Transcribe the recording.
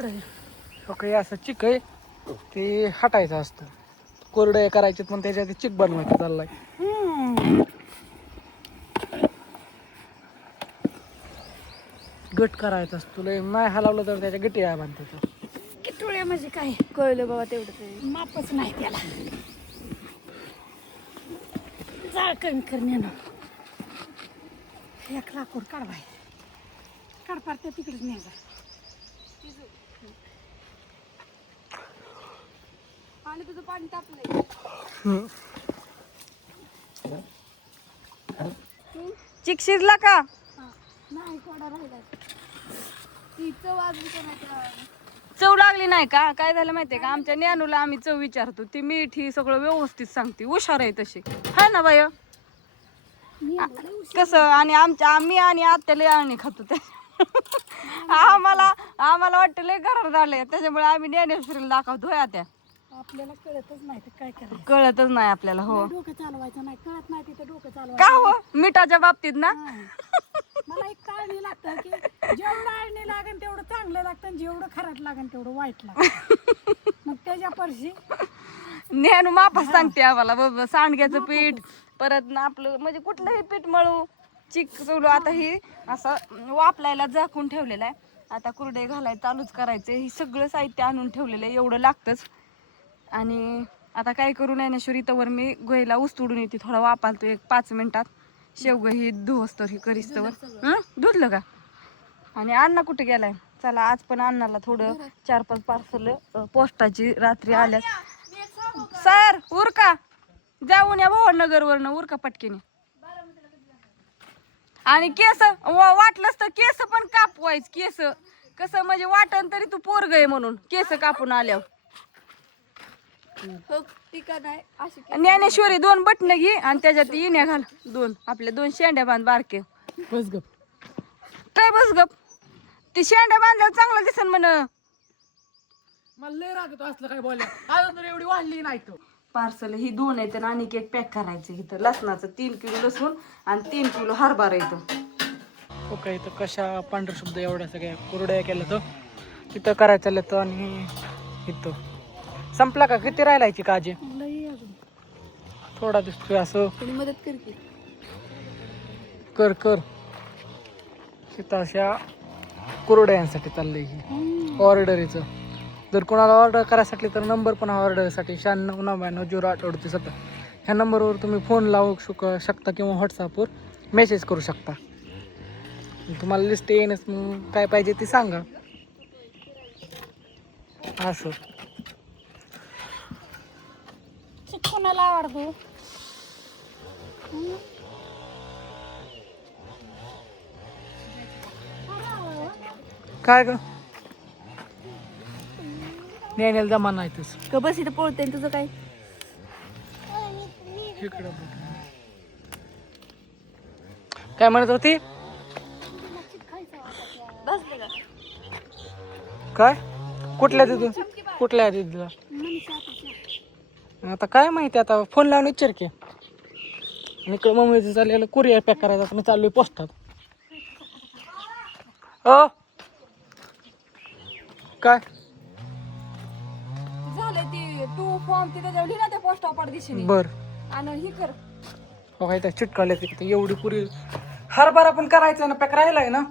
काही असं चिक आहे ते हटायचं असतं. कोरडे करायचे पण त्याच्यात चिक बनवायचं चाललाय. गट करायचा असतो. लय नाही हलवलं तर त्याच्या गटी आहे बांधतात. किटोळ्या म्हणजे काय कळलं बाबा तेवढं मापच नाही त्याला. जाळ कमी करण्यानं एक लाकूड काढवाय काढ पाडते तिकडेच न्यायचा. आणि तुझं पाणी तापलंय. चिक शिजला का? नाही कोडा राहिला. ती चव अजून कोणाच्या चव लागली नाही का? काय झालं माहितीये का, आमच्या ज्ञानूला आम्ही चव विचारतो, ती मीठ ही सगळं व्यवस्थित सांगते, हुशार आहे तशी, हाय ना बाय? कसं आणि आम्ही आणि आत्या लय आळणी खातो ते आम्हाला वाटतं लय घरात झालंय, त्याच्यामुळे आम्ही ज्ञानेश्वरीला दाखवतो. होय आत्या? आपल्याला कळतच नाही तर काय करायचं. कळतच नाही आपल्याला. हो, डोकं चालवायचं नाही, कळत नाही तिथं डोकं चालवायचं का हो मिठाच्या बाबतीत ना. मला एक काळणी लागतं की जेवढं आळणी लागेल तेवढं चांगलं लागतं, जेवढं खराट लागेल तेवढं वाईट लागतं. मग त्याच्या परशी नेहमी मापास सांगते आम्हाला. बाबा सांडग्याचं पीठ, परत ना आपलं म्हणजे कुठलंही पीठ मळू, चिक चुलू. आता ही असं वापलायला झाकून ठेवलेलं आहे. आता कुरडे घालायला चालूच करायचे. हे सगळं साहित्य आणून ठेवलेलं आहे, एवढं लागतंच. आणि आता काय करू ज्ञानेश्वरी, तवर मी गोईला उस्तुडून येते, थोडा वापालतो 1-5 मिनिटात. शेवग ही धुवस तर ही करीस तवर धुतलं का. आणि अण्णा कुठे गेलाय? चला आज पण अण्णाला थोडं 4-5 पार्सल पोस्टाची रात्री आल्या. सर उरका, जाऊन या भवानगरवरनं, उरका पटकेने. आणि केस वाटलंच तर केस पण कापवायच. केस कसं म्हणजे वाटण तरी तू पोरग आहे म्हणून केस कापून आल्यावर. ज्ञानेश्वरी 2 बटणं घे आणि त्याच्यात इण्या घाल, 2 आपल्या 2 शेंड्या बांध बारके. बस गप. काय बस गप? ती शेंड्या बांधल्यावर चांगलं दिसन म्हण. मला लय राग येतो असलं काय बोलल्या. अजून तर एवढी वाढली नाही तो. पार्सल ही 2 आहेत आणि एक पॅक करायचं. इथं लसणाचं 3 किलो लसूण आणि 3 किलो हरभरा येतं. हो काय, इथं कशा पांढर शुद्ध एवढ्या सगळ्या कुरड्या केल्या तर तिथं करायचं चाललं तर. आणि इथं संपला का? किती राहिलायची काजी? लई अजून थोडा दिसतोय असं. कोणी मदत कर की. कर तिथं अशा कुरड्यांसाठी चाललंय ही ऑर्डरीचं. जर कोणाला ऑर्डर करायसाठी तर नंबर पण ऑर्डरसाठी 9699083870 ह्या नंबरवर तुम्ही फोन लावू शकता किंवा व्हॉट्सअपवर मेसेज करू शकता. तुम्हाला लिस्ट येईनच, मग काय पाहिजे ते सांगा. असं कोणाला आवडतो? काय ग नेण्याला जमा नाही तस. का बस इथं पळते तुझं काय? इकडं बघ. काय म्हणत होती? काय कुठल्या तिथून कुठल्या तिथला? आता काय माहिती, आता फोन लावून विचार की. आणि इकडं मम्मीचं चाललेलं कुरिअर पॅक करायचं, आता मी चाललोय पोस्टात. काय झालं ती तू फॉर्म तिथे जेवली ना त्या पोस्ट ऑफर दिशेने बर आणि ही कर. हो काय, त्या चिटकावल्या तिथे एवढी पुरी हरभरा पण करायचं ना, पॅक राहिलाय ना.